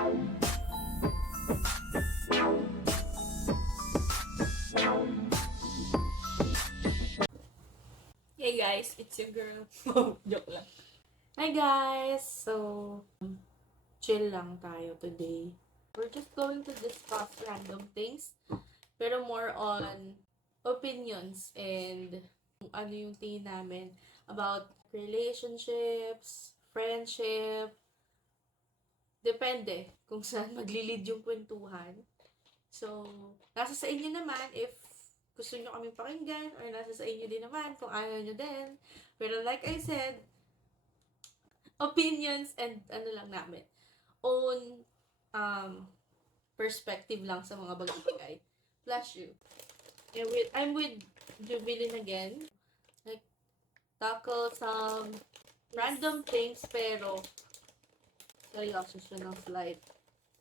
Hey guys, it's your girl. Joke lang. Hi guys! So, chill lang tayo today. We're just going to discuss random things, pero more on opinions and ano yung tingin namin about relationships, friendship, depende kung saan maglilid yung kwentuhan. So, nasa sa inyo naman if gusto nyo kaming pakinggan or nasa sa inyo din naman kung ayaw nyo din. Pero like I said, opinions and ano lang namin, own perspective lang sa mga bagay-bagay. Plus you. I'm with Jubilin again. Like, tackle some random things pero seryoso siya ng slight.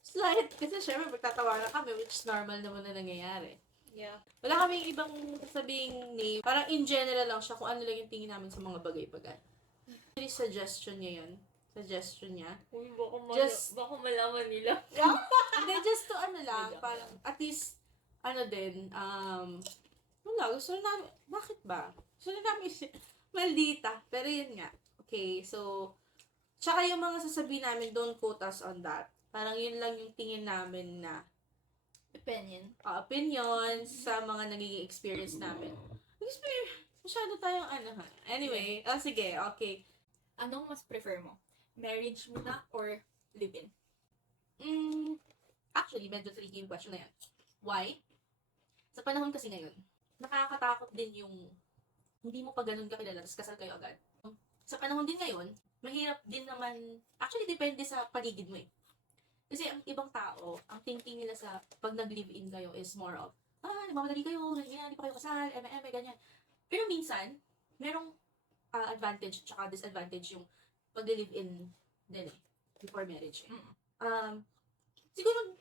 Slight, kasi syempre magtatawanan kami which is normal naman na nangyayari. Yeah. Wala kaming ibang sabing name. Parang in general lang siya kung ano lang yung tingin namin sa mga bagay-bagay. Actually, suggestion niya yun. Suggestion niya. Uy, baka malaman nila. Hindi, just to ano lang, parang at least, ano din, wala, gusto na namin, bakit ba? Gusto na namin, maldita. Pero yun nga. Okay, so, tsaka yung mga sasabihin namin, don't quote us on that. Parang yun lang yung tingin namin na opinions sa mga nagiging experience namin. Masyado tayong ano ha. Anyway, sige, okay. Anong mas prefer mo? Marriage muna or live-in? Actually, medyo tricky yung question na yan. Why? Sa panahon kasi ngayon, nakakatakot din yung hindi mo pa ganun kakilala, tapos kasal kayo agad. Sa panahon din ngayon, mahirap din naman, actually depende sa paligid mo eh. Kasi ang ibang tao, ang thinking nila sa pag nag-live-in kayo is more of, nagmamadali kayo, ganyan, hindi pa kayo kasal, ganyan. Pero minsan, merong advantage tsaka disadvantage yung pag-live-in din eh, before marriage eh. Siguro,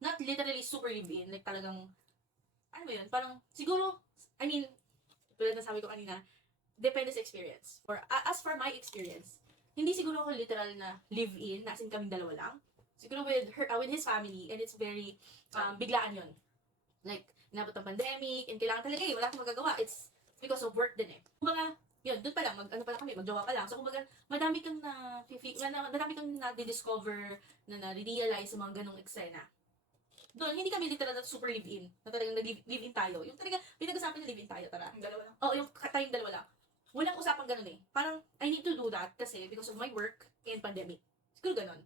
not literally super live-in, like talagang, ano ba yun, parang, siguro, I mean, tulad na sabi ko kanina, depende sa experience. As for my experience, hindi siguro ako literal na live-in, nasin kaming dalawa lang. Siguro with his family, and it's very, biglaan yun. Like, inabot ng pandemic, and kailangan talaga wala akong magagawa. It's because of work din eh. Kumbaga, yun, doon pa lang, magjowa pa lang. So, kumbaga, madami kang na-discover, na na-realize sa mga ganong eksena. Doon, hindi kami literal na super live-in, na talagang live-in tayo. Yung talaga, pinag-usapan na live-in tayo, tara. Yung dalawa lang? Oo, yung tayong dalawa lang. Walang usapang ganun eh. Parang, I need to do that kasi because of my work and pandemic. Siguro ganun.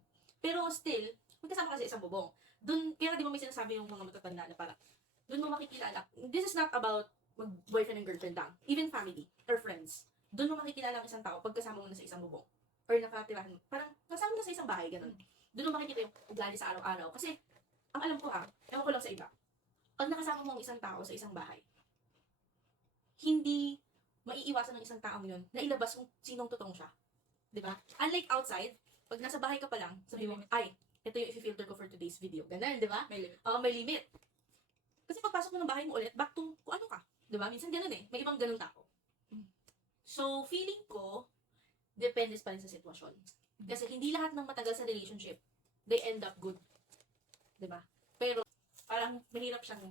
Pero still, magkasama kasi isang bubong. Doon, kaya di mo may sinasabi yung mga matatanda na parang, doon mo makikilala. This is not about mag-boyfriend and girlfriend lang. Even family or friends. Doon mo makikilala ang isang tao pagkasama mo na sa isang bubong. Or nakatirahan mo. Parang, kasama mo na sa isang bahay, ganun. Doon mo makikita yung ugali sa araw-araw. Kasi, ang alam ko ewan ko lang sa iba, pag nakasama mo ang isang tao sa isang bahay, hindi maiiwasan ng isang taong yun na ilabas kung sinong totoong siya. Diba? Unlike outside, pag nasa bahay ka pa lang, sabi mo, ay, ito yung i-filter ko for today's video. Ganun, diba? May limit. May limit. Kasi pagpasok mo ng bahay mo ulit, back to kung ano ka. Diba? Minsan ganun eh. May ibang ganun tao. So, feeling ko, depende pa rin sa sitwasyon. Kasi hindi lahat ng matagal sa relationship, they end up good. Diba? Pero, parang mahirap siyang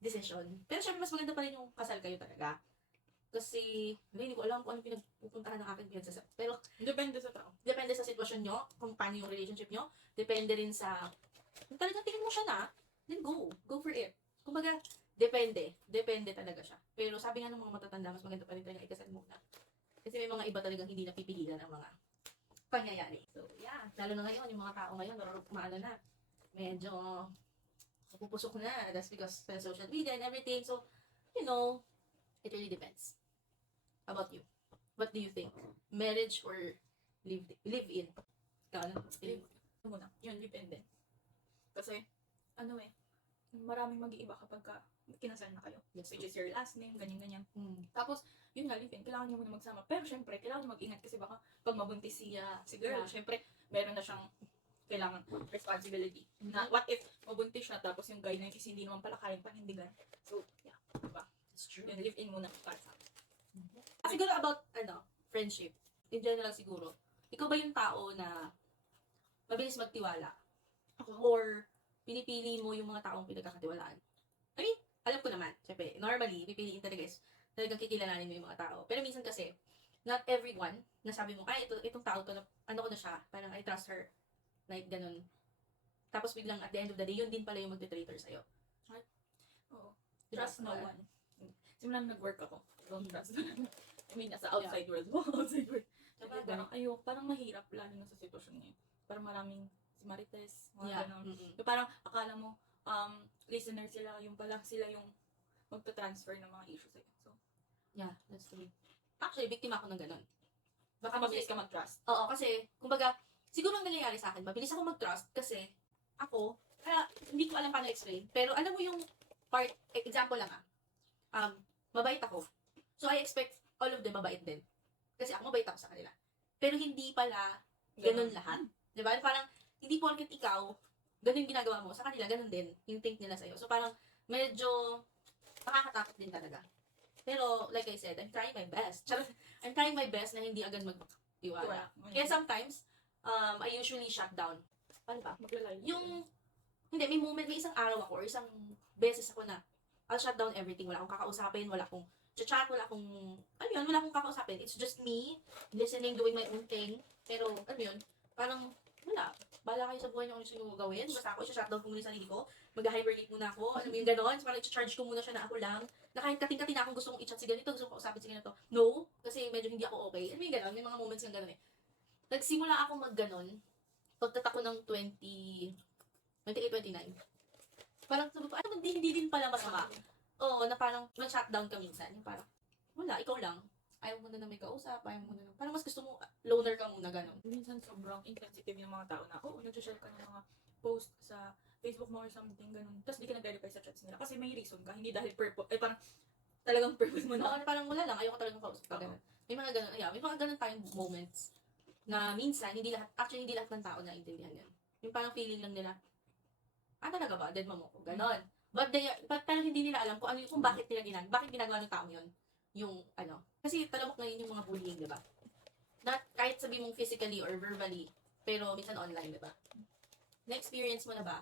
decision. Pero syempre, mas maganda pa rin yung kasal kayo talaga. Kasi, hindi ko alam kung ano pinagpupuntahan ng aking pinagsasabi. Pero, Depende sa tao. depende sa sitwasyon nyo, kung paano yung relationship nyo. Depende rin sa, kung talagang tingin mo siya na, then go. Go for it. Kumbaga, depende. Depende talaga siya. Pero sabi nga ng mga matatanda, mas maganda pa rin talaga ikasal muna. Kasi may mga iba talagang hindi napipigilan ng mga pangyayari. So, yeah. Lalo na ngayon, yung mga tao ngayon, medyo napupusok na. That's because of social media and everything. So, you know, it really depends. How about you? What do you think? Marriage or live-in? Live muna. Yun, depende. Kasi, maraming mag-iiba kapag kinasal na kayo. Yes, Which is your last name, ganyan-ganyan. Hmm. Tapos, yun nga, live-in, kailangan nyo muna magsama. Pero syempre, kailangan nyo mag-ingat kasi baka pag mabuntis si girl, syempre, meron na siyang kailangan responsibility. Na, what if mabuntis siya tapos yung guy na yun kasi hindi naman pala kayang panindigan. So, yeah, diba? It's true. Yun, live-in muna para sa akin. Siguro about, friendship. In general siguro. Ikaw ba yung tao na mabilis magtiwala? Or pinipili mo yung mga taong pinagkakatiwalaan. I mean, alam ko naman, syempre, normally, pipiliin talaga is talagang kikilalanin mo yung mga tao. Pero minsan kasi, not everyone, nasabi mo, ay, itong tao to, ano ko na siya, parang I trust her. Like, ganun. Tapos biglang at the end of the day, yun din pala yung magte-traitor sa'yo. Oo. Diba? Trust no one. Simula nung nag-work ako, don't trust. I mean, nasa outside world mo, outside world. Diba, parang, parang mahirap, lalo na sa sitwasyon ngayon. Parang maraming si Marites, mga ganon. So, parang akala mo, listener sila, yung pala sila yung magta-transfer ng mga issues sa'yo. So, Yeah, that's true. Actually, biktima ako ng ganun. baka mabilis ka mag-trust. Oo, kasi, kumbaga, siguro ang nangyayari sa akin, mabilis ako mag-trust kasi ako, kaya hindi ko alam paano explain, pero alam mo yung part, example lang mabait ako. So, I expect all of them mabait din. Kasi ako mabait ako sa kanila. Pero hindi pala ganun lahat. Diba? Parang, hindi porket ikaw, ganun yung ginagawa mo, sa kanila, ganun din yung think nila sa'yo. So, parang, medyo, nakakatakot din talaga. Pero, like I said, I'm trying my best. I'm trying my best na hindi agad mag-iwala. Kaya sometimes, I usually shut down. Paano ba? Maglalay. Yung, hindi, may isang araw ako, or isang beses ako na, I'll shut down everything. Wala akong kakausapin, wala akong chat, wala akong, wala akong kakausapin. It's just me, listening, doing my own thing. Pero, parang, wala. Bala kayo sa buhay niyo kung gusto nyo gawin. Basta ako, shutdown ko muna yung sarili ko. Mag-hibernate muna ako. Alam mo yung gano'n? So, parang i-charge ko muna siya na ako lang. Na kahit kating-kating na akong gusto kong i-chat si ganito, gusto kong kausapin si ganito. No, kasi medyo hindi ako okay. Alam mo yung gano'n? May mga moments ng gano'n eh. Nagsimula ako mag-gano'n pagtatako ng 28-29. Parang sabi ko, hindi din pala masama. Oo, na parang mag-shutdown ka minsan. Yung parang, wala, ikaw lang. Ayaw mo na may kausap, ayaw mo na. Parang mas gusto mo, loner ka muna, gano'n. Minsan sobrang insensitive yung mga tao na, nag-share ka ng mga post sa Facebook mo or something, ganun. Tapos di ka nag-reply sa chats nila. Kasi may reason ka, hindi dahil parang talagang purpose mo na. Oo, parang wala lang, ayaw ko talagang kausap ka, gano'n. May mga gano'n, may mga gano'n tayong moments na minsan, hindi lahat ng tao naintindihan yan. Yung parang feeling lang nila, talaga ba, dead mom ko, gano'n. But parang hindi nila alam kung bakit ginagawa ng tao yun. Yung, kasi talamok ngayon yung mga bullying, di ba? Not, kahit sabi mong physically or verbally, pero minsan online, di ba? Na-experience mo na ba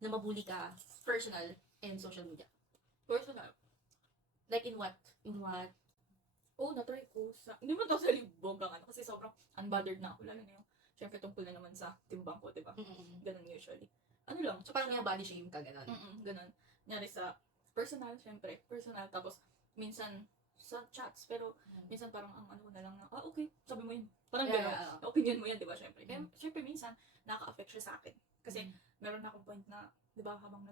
na mabully ka, personal, and social media? Personal. Like in what? Na-try ko sa, hindi mo to sa libog ang kasi sobrang unbothered na ako. Lalo na yung, syempre tungkol na naman sa timbang ko, diba? Ganun usually. Lang. So parang yung body shame ka, gano'n? Ganun. Nyari sa personal, syempre. Personal, tapos minsan sa chats, pero minsan parang ang ko na lang na, okay, sabi mo yun. Parang gano'n. Opinion mo yan, diba? Syempre. Kaya, syempre minsan, nakaka-affect siya sa akin. Kasi, meron na akong point na, diba, habang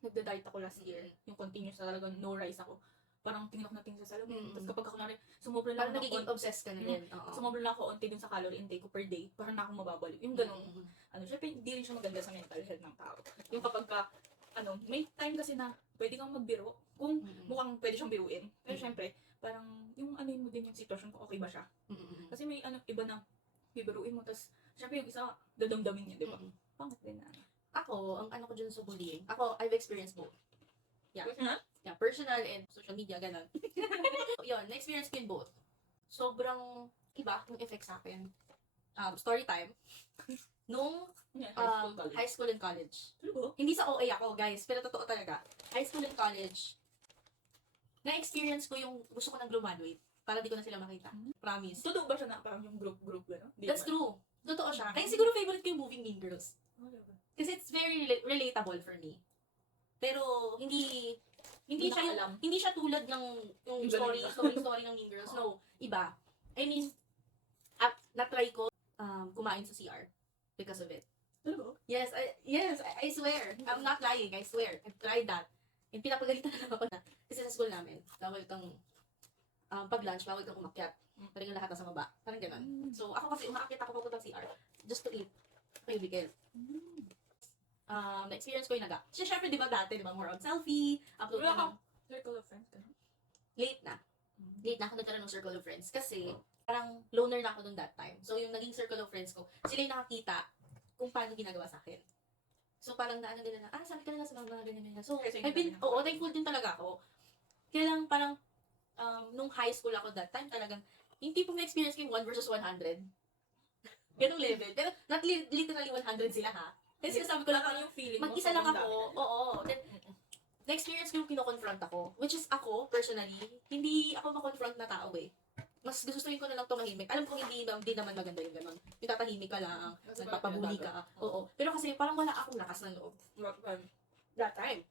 nagda-diet ako last year, yung continuous na talagang no rice ako. Parang tingin ako na tingin sa salamin. Tapos kapag ako sumobra lang parang nagiging obsessed ka na din. Sumobra lang ako onti dun sa calorie intake ko per day, parang na akong mababalik. Yung ganun, syempre hindi rin siya maganda sa mental health ng tao. Yung kapag ka, may time kasi na pwede kang magbiro, kung mukhang pwede siyang biruin. Pero syempre, parang yung mo din yung sitwasyon kung okay ba siya. Kasi may iba na bibiruin mo, tapos syempre yung isa, dadamdamin niya, di ba? Pangit din na. Ako, ang ko dyan sa bullying, I've experienced both. Yeah. Yeah, personal and social media, ganun. Yun, na-experience ko yung both. Sobrang iba yung effect sa akin. Story time. Nung high school and college. Hindi sa OA ako, guys, pero totoo talaga. High school and college, na-experience ko yung gusto ko nang graduate para di ko na sila makita. Promise. Totoo ba siya na parang yung group gano'n? That's true. Totoo siya. Kaya siguro favorite ko yung moving Mean Girls. Kasi it's very relatable for me. Pero hindi siya tulad ng yung story ng Mean Girls. No, iba. I mean, na-try ko kumain sa CR because of it. Yes, I swear. I'm not lying, I swear. I've tried that. And pinapagalitan na lang ako na. Kasi sa school namin, bawal kang pag-lunch, bawal kang umakyat. Parang lahat nasa baba. Parang gano'n. So, ako kasi umakyat ako papunta CR just to eat. Cubicle. Na-experience ko yung naga. Kasi syempre, di ba dati, more on selfie, upload Wala ka kang circle of friends ka? late na ako nagkaroon ng circle of friends kasi parang loner na ako nung that time. So, yung naging circle of friends ko, sila yung nakakita kung paano ginagawa sa akin. So, parang naano nila na, sabi ka na sa mga ganyan. So, thankful din talaga ako. Kaya lang parang, nung high school ako that time, talagang, yung tipong na-experience ko yung 1 versus 100. Ganong level. Pero, not literally 100 sila ha. Kasi sinasabi ko lang, Parang yung feeling mo. mag-isa lang sobrang ako, dami na. oo. Then, na-experience ko yung kino-confront ako. Which is ako, personally, hindi ako ma-confront na tao eh. Mas gustuin ko na lang tumahimik. Alam ko hindi naman maganda yung gano'n. Yung tatahimik ka lang, Kasi nagpapabuli parang ka. Oo. Pero kasi parang wala akong lakas ng loob. Bakit? That time.